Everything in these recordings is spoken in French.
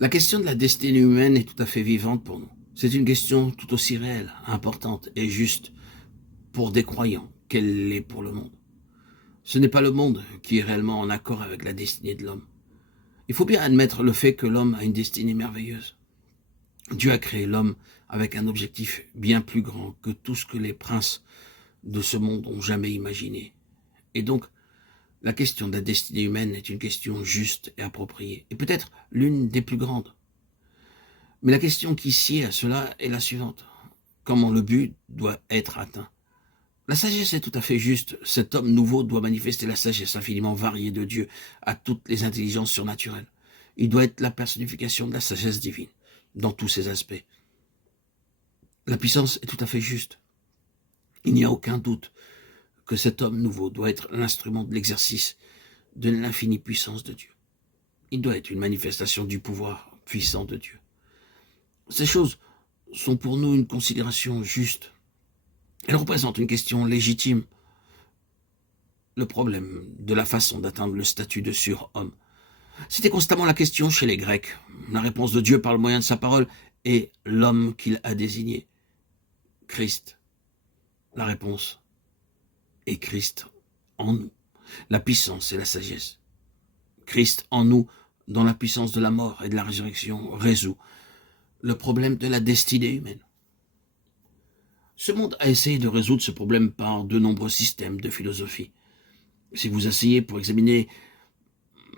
La question de la destinée humaine est tout à fait vivante pour nous. C'est une question tout aussi réelle, importante et juste pour des croyants qu'elle l'est pour le monde. Ce n'est pas le monde qui est réellement en accord avec la destinée de l'homme. Il faut bien admettre le fait que l'homme a une destinée merveilleuse. Dieu a créé l'homme avec un objectif bien plus grand que tout ce que les princes de ce monde ont jamais imaginé. Et donc, la question de la destinée humaine est une question juste et appropriée, et peut-être l'une des plus grandes. Mais la question qui sied à cela est la suivante. Comment le but doit être atteint? La sagesse est tout à fait juste. Cet homme nouveau doit manifester la sagesse infiniment variée de Dieu à toutes les intelligences surnaturelles. Il doit être la personnification de la sagesse divine, dans tous ses aspects. La puissance est tout à fait juste. Il n'y a aucun doute que cet homme nouveau doit être l'instrument de l'exercice de l'infinie puissance de Dieu. Il doit être une manifestation du pouvoir puissant de Dieu. Ces choses sont pour nous une considération juste. Elles représentent une question légitime. Le problème de la façon d'atteindre le statut de surhomme. C'était constamment la question chez les Grecs. La réponse de Dieu par le moyen de sa parole est l'homme qu'il a désigné. Christ. La réponse est Christ en nous. La puissance et la sagesse. Christ en nous, dans la puissance de la mort et de la résurrection, résout le problème de la destinée humaine. Ce monde a essayé de résoudre ce problème par de nombreux systèmes de philosophie. Si vous asseyez pour examiner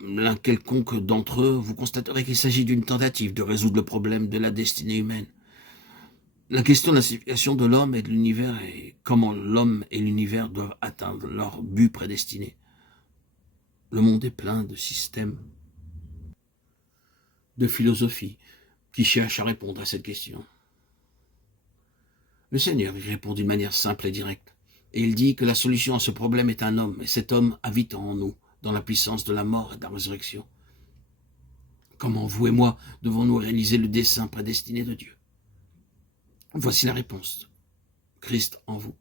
l'un quelconque d'entre eux, vous constaterez qu'il s'agit d'une tentative de résoudre le problème de la destinée humaine. La question de la signification de l'homme et de l'univers et comment l'homme et l'univers doivent atteindre leur but prédestiné. Le monde est plein de systèmes, de philosophies qui cherchent à répondre à cette question. Le Seigneur y répond d'une manière simple et directe. Et il dit que la solution à ce problème est un homme, et cet homme habitant en nous, dans la puissance de la mort et de la résurrection. Comment vous et moi devons-nous réaliser le dessein prédestiné de Dieu? Voici la réponse. Christ en vous,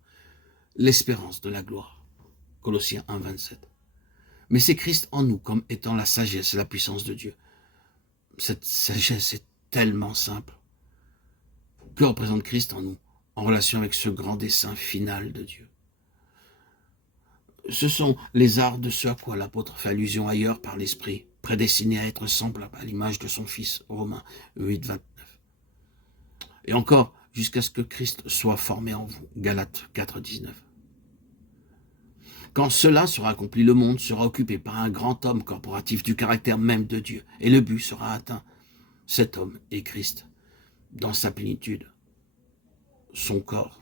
l'espérance de la gloire. Colossiens 1, 27. Mais c'est Christ en nous comme étant la sagesse et la puissance de Dieu. Cette sagesse est tellement simple. Que représente Christ en nous, en relation avec ce grand dessein final de Dieu? Ce sont les arts de ce à quoi l'apôtre fait allusion ailleurs par l'Esprit, prédestiné à être semblable à l'image de son Fils, Romains 8, 29. Et encore, jusqu'à ce que Christ soit formé en vous, Galates 4, 19. Quand cela sera accompli, le monde sera occupé par un grand homme corporatif du caractère même de Dieu, et le but sera atteint. Cet homme est Christ, dans sa plénitude, son corps,